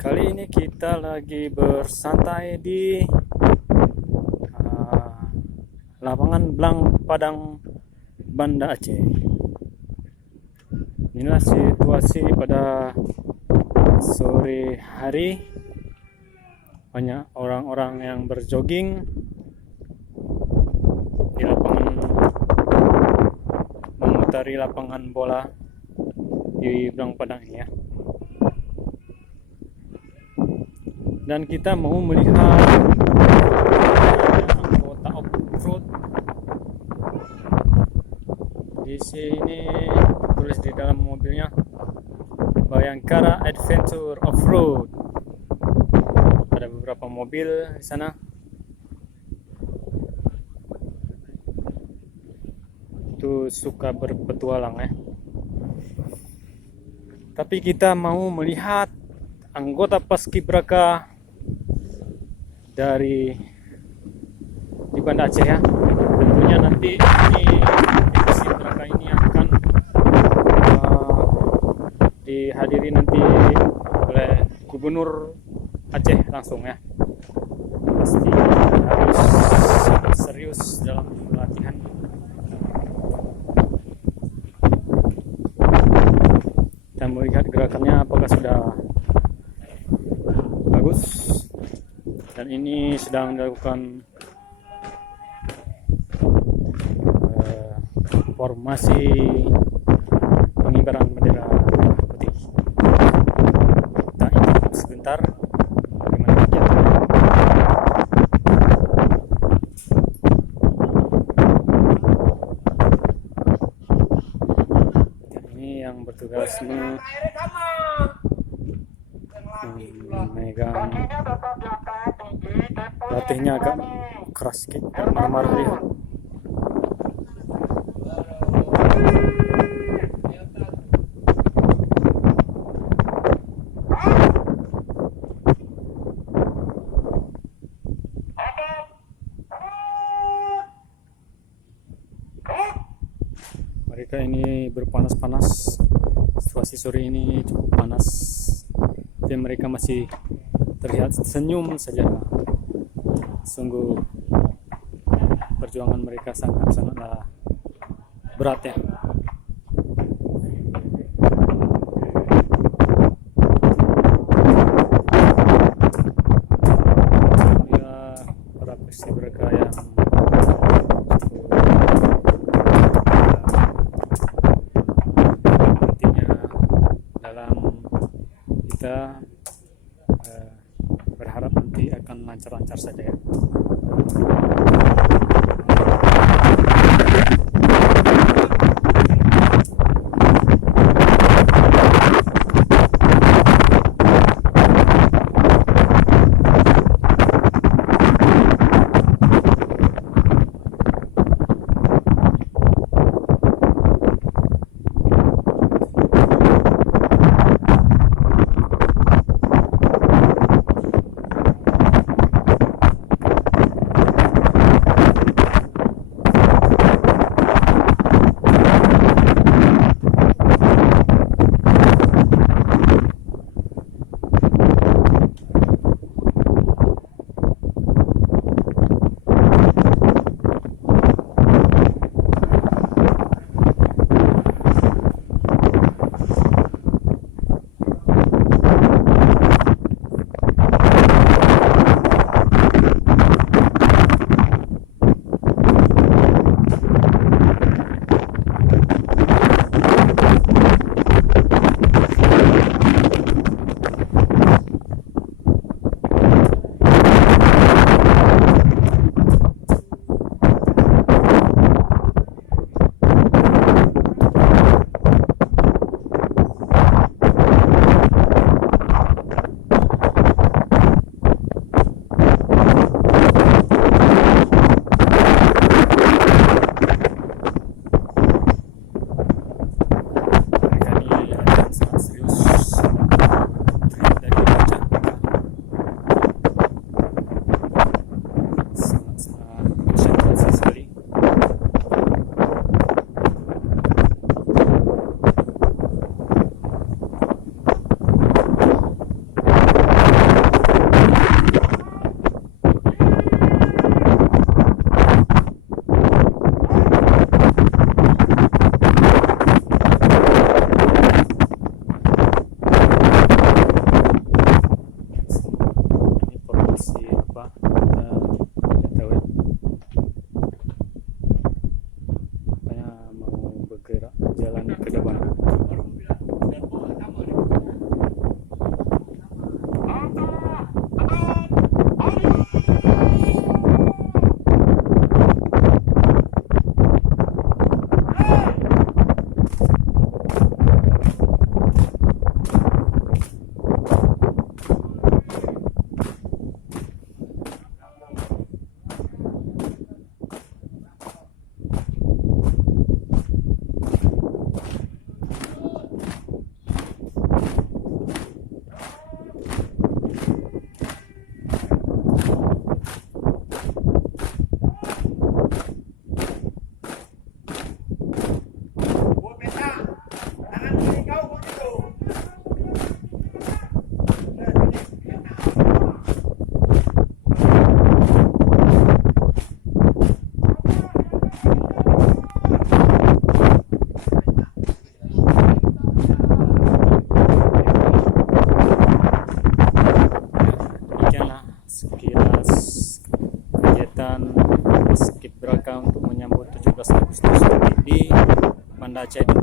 Kali ini kita lagi bersantai di lapangan Blang Padang, Banda Aceh. Inilah situasi pada sore hari. Banyak orang-orang yang berjogging di lapangan, memutari lapangan bola di Blang Padang ini ya. Dan kita mau melihat anggota off-road. Di sini tulis di dalam mobilnya Bayangkara Adventure Off-Road. Ada beberapa mobil di sana. Itu suka berpetualang ya. Tapi kita mau melihat anggota Paskibraka di Banda Aceh ya. Tentunya nanti ini Paskibraka ini akan dihadiri nanti oleh Gubernur Aceh langsung ya. Pasti harus serius dalam latihan. Kita melihat gerakannya apakah sudah bagus. Dan ini sedang dilakukan formasi pengibaran bendera putih. Kita intip sebentar bagaimana kegiatan. Dan ini yang bertugas memegang, latihnya agak keras sedikit, marah-marah dia. Mereka ini berpanas-panas. Situasi sore ini cukup panas. Tapi mereka masih terlihat senyum saja. Sungguh perjuangan mereka sangatlah berat ya. Inilah para Paskibraka yang nantinya dalam kita berharap nanti akan lancar-lancar saja ya. Aceh itu